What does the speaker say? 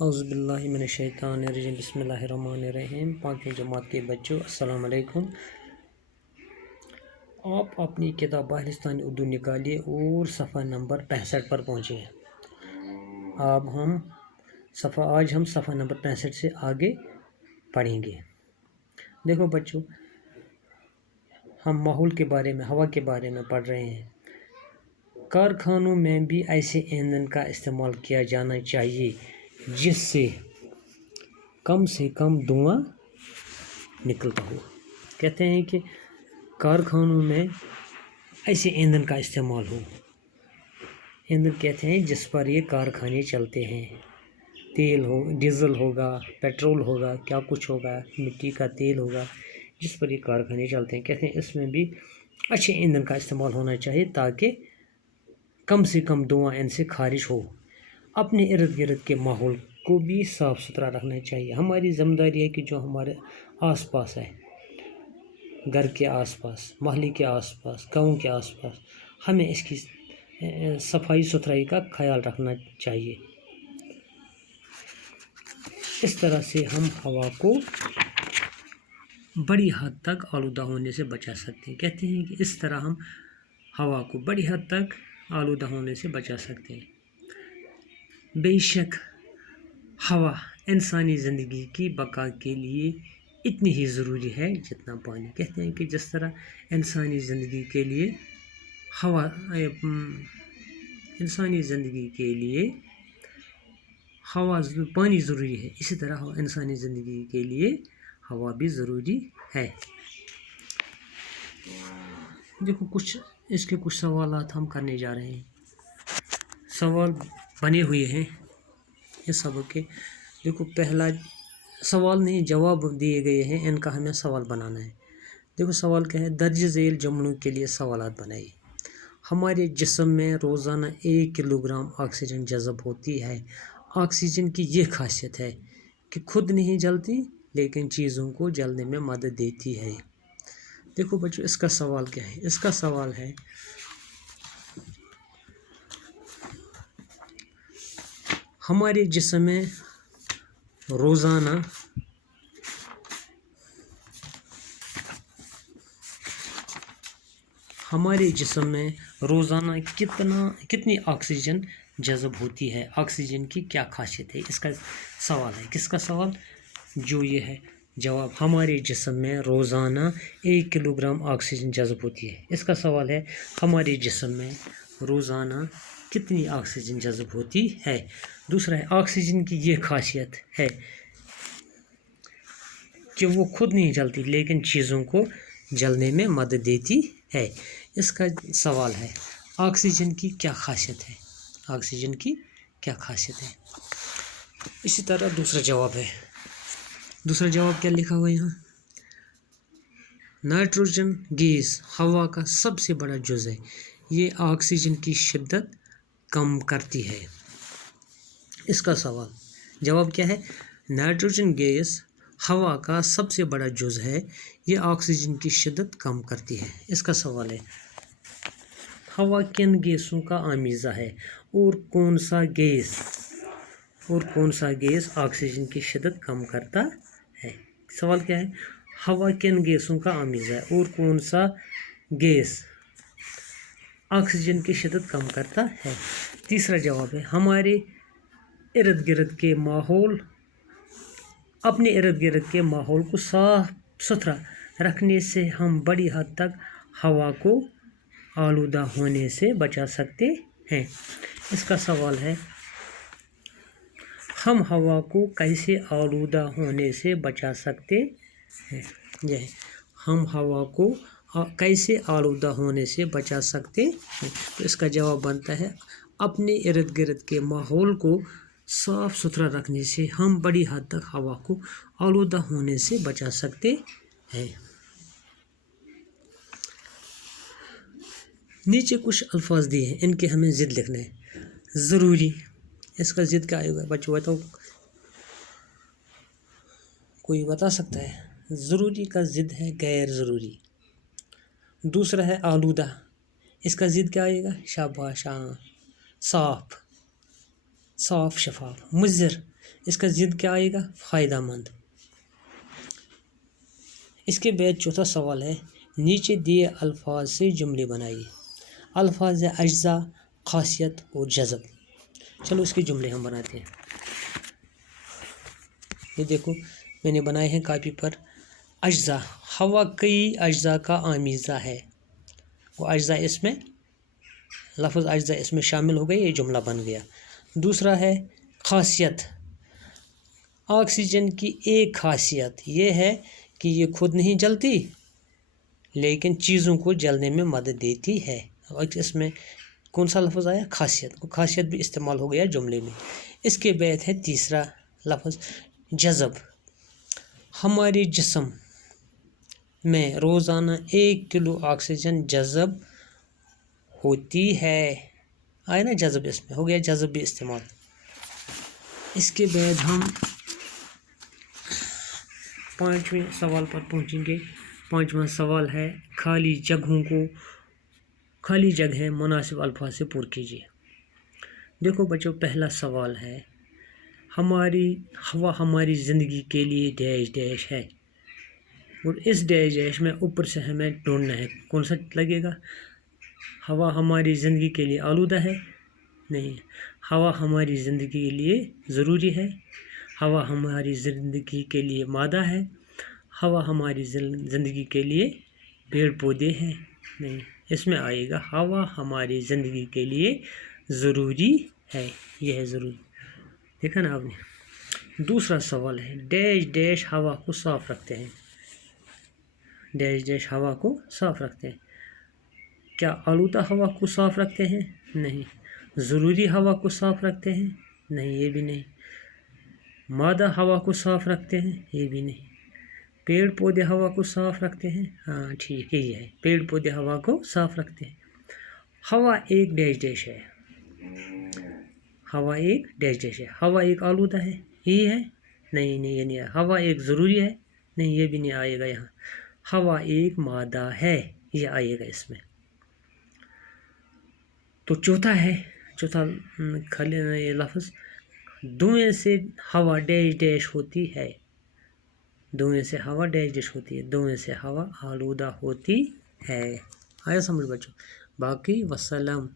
اعوذ باللہ من الشیطان الرجیم بسم اللہ الرحمن الرحیم۔ پانچویں جماعت کے بچوں السلام علیکم۔ آپ اپنی کتاب باہرستانی اردو نکالیے اور صفحہ نمبر 65 پر پہنچے ہیں۔ آج ہم صفحہ نمبر 65 سے آگے پڑھیں گے۔ دیکھو بچوں، ہم ماحول کے بارے میں، ہوا کے بارے میں پڑھ رہے ہیں۔ کارخانوں میں بھی ایسے ایندھن کا استعمال کیا جانا چاہیے جس سے کم دھواں نکلتا ہو۔ کہتے ہیں کہ کارخانوں میں ایسے ایندھن کا استعمال ہو۔ ایندھن کہتے ہیں جس پر یہ کارخانے چلتے ہیں۔ تیل ہو، ڈیزل ہوگا، پیٹرول ہوگا، کیا کچھ ہوگا، مٹی کا تیل ہوگا، جس پر یہ کارخانے چلتے ہیں۔ کہتے ہیں اس میں بھی اچھے ایندھن کا استعمال ہونا چاہیے تاکہ کم سے کم دھواں ان سے خارج ہو۔ اپنے ارد گرد کے ماحول کو بھی صاف ستھرا رکھنا چاہیے۔ ہماری ذمہ داری ہے کہ جو ہمارے آس پاس ہے، گھر کے آس پاس، محلے کے آس پاس، گاؤں کے آس پاس، ہمیں اس کی صفائی ستھرائی کا خیال رکھنا چاہیے۔ اس طرح سے ہم ہوا کو بڑی حد تک آلودہ ہونے سے بچا سکتے ہیں۔ کہتے ہیں کہ اس طرح ہم ہوا کو بڑی حد تک آلودہ ہونے سے بچا سکتے ہیں۔ بے شک ہوا انسانی زندگی کی بقا کے لیے اتنی ہی ضروری ہے جتنا پانی۔ کہتے ہیں کہ جس طرح انسانی زندگی کے لیے پانی ضروری ہے، اسی طرح انسانی زندگی کے لیے ہوا بھی ضروری ہے۔ دیکھو اس کے کچھ سوالات ہم کرنے جا رہے ہیں۔ سوال بنے ہوئے ہیں اس سبق کے۔ دیکھو پہلا سوال نہیں، جواب دیے گئے ہیں، ان کا ہمیں سوال بنانا ہے۔ دیکھو سوال کیا ہے، درج ذیل جملوں کے لیے سوالات بنائیے۔ ہمارے جسم میں روزانہ 1 کلو گرام آکسیجن جذب ہوتی ہے۔ آکسیجن کی یہ خاصیت ہے کہ خود نہیں جلتی لیکن چیزوں کو جلنے میں مدد دیتی ہے۔ دیکھو بچوں، اس کا سوال کیا ہے؟ اس کا سوال ہے ہمارے جسم میں روزانہ کتنی آکسیجن جذب ہوتی ہے؟ آکسیجن کی کیا خاصیت ہے؟ اس کا سوال ہے۔ کس کا سوال؟ جو یہ ہے جواب، ہمارے جسم میں روزانہ 1 کلو گرام آکسیجن جذب ہوتی ہے۔ اس کا سوال ہے ہمارے جسم میں روزانہ کتنی آکسیجن جذب ہوتی ہے؟ دوسرا ہے آکسیجن کی یہ خاصیت ہے کہ وہ خود نہیں جلتی لیکن چیزوں کو جلنے میں مدد دیتی ہے۔ اس کا سوال ہے آکسیجن کی کیا خاصیت ہے؟ آکسیجن کی کیا خاصیت ہے؟ اسی طرح دوسرا جواب ہے۔ دوسرا جواب کیا لکھا ہوا ہے یہاں؟ نائٹروجن گیس ہوا کا سب سے بڑا جز ہے، یہ آکسیجن کی شدت کم کرتی ہے۔ اس کا سوال، جواب کیا ہے؟ نائٹروجن گیس ہوا کا سب سے بڑا جز ہے، یہ آکسیجن کی شدت کم کرتی ہے۔ اس کا سوال ہے ہوا کن گیسوں کا آمیزہ ہے اور کون سا گیس آکسیجن کی شدت کم کرتا ہے؟ سوال کیا ہے؟ ہوا کن گیسوں کا آمیزہ ہے اور کون سا گیس آکسیجن کی شدت کم کرتا ہے؟ تیسرا جواب ہے ہمارے اپنے ارد گرد کے ماحول کو صاف ستھرا رکھنے سے ہم بڑی حد تک ہوا کو آلودہ ہونے سے بچا سکتے ہیں۔ اس کا سوال ہے ہم ہوا کو کیسے آلودہ ہونے سے بچا سکتے ہیں؟ ہم ہوا کو کیسے آلودہ ہونے سے بچا سکتے ہیں؟ تو اس کا جواب بنتا ہے اپنے ارد گرد کے ماحول کو صاف ستھرا رکھنے سے ہم بڑی حد تک ہوا کو آلودہ ہونے سے بچا سکتے ہیں۔ نیچے کچھ الفاظ دیے ہیں، ان کے ہمیں ضد لکھنا ہے۔ ضروری، اس کا ضد کیا آئے گا بچوں؟ بتاؤ، کوئی بتا سکتا ہے؟ ضروری کا ضد ہے غیر ضروری۔ دوسرا ہے آلودہ، اس کا ضد کیا آئے گا؟ شاباش، صاف شفاف۔ مضر، اس کا ضد کیا آئے گا؟ فائدہ مند۔ اس کے بعد چوتھا سوال ہے نیچے دیے الفاظ سے جملے بنائیے۔ الفاظ ہے اجزا، خاصیت اور جذب۔ چلو اس کے جملے ہم بناتے ہیں۔ یہ دیکھو میں نے بنائے ہیں کاپی پر۔ اجزا، ہوا کئی اجزا کا آمیزہ ہے، وہ اجزا اس میں لفظ اجزا اس میں شامل ہو گئے، یہ جملہ بن گیا۔ دوسرا ہے خاصیت، آکسیجن کی ایک خاصیت یہ ہے کہ یہ خود نہیں جلتی لیکن چیزوں کو جلنے میں مدد دیتی ہے۔ اس میں کون سا لفظ آیا؟ خاصیت، وہ خاصیت بھی استعمال ہو گیا جملے میں۔ اس کے بعد ہے تیسرا لفظ جذب، ہمارے جسم میں روزانہ 1 کلو آکسیجن جذب ہوتی ہے۔ آیا نا جذب، اس میں ہو گیا جذب بھی استعمال۔ اس کے بعد ہم 5ویں سوال پر پہنچیں گے۔ 5واں سوال ہے خالی جگہیں مناسب الفاظ سے پر کیجیے۔ دیکھو بچوں، پہلا سوال ہے ہوا ہماری زندگی کے لیے ڈیش ڈیش ہے، اور اس ڈیش ڈیش میں اوپر سے ہمیں ڈھونڈنا ہے کون سا لگے گا۔ ہوا ہماری زندگی کے لیے آلودہ ہے؟ نہیں۔ ہوا ہماری زندگی کے لیے ضروری ہے؟ ہوا ہماری زندگی کے لیے مادہ ہے؟ ہوا ہماری زندگی کے لیے پیڑ پودے ہیں؟ نہیں۔ اس میں آئے گا ہوا ہماری زندگی کے لیے ضروری ہے، یہ ہے ضروری۔ دیکھا نا آپ نے۔ دوسرا سوال ہے ڈیش ڈیش ہوا کو صاف رکھتے ہیں۔ ڈیش ڈیش ہوا کو صاف رکھتے ہیں، کیا آلودہ ہوا کو صاف رکھتے ہیں؟ نہیں۔ ضروری ہوا کو صاف رکھتے ہیں؟ نہیں، یہ بھی نہیں۔ مادہ ہوا کو صاف رکھتے ہیں؟ یہ بھی نہیں۔ پیڑ پودے ہوا کو صاف رکھتے ہیں؟ ہاں ٹھیک، یہی ہے، پیڑ پودے ہوا کو صاف رکھتے ہیں۔ ہوا ایک ڈیش ڈیش ہے، ہوا ایک ڈیش ڈیش ہے۔ ہوا ایک آلودہ ہے؟ یہی ہے؟ نہیں نہیں، یہ نہیں ہے۔ ہوا ایک ضروری ہے؟ نہیں، یہ بھی نہیں آئے گا یہاں۔ ہوا ایک مادہ ہے، یہ آئے گا اس میں۔ تو چوتھا خالی یہ لفظ دھوئیں سے ہوا ڈیش ڈیش ہوتی ہے۔ دھوئیں سے ہوا ڈیش ڈیش ہوتی ہے، دھوئیں سے ہوا آلودہ ہوتی ہے۔ آیا سمجھ بچوں؟ باقی وسلام۔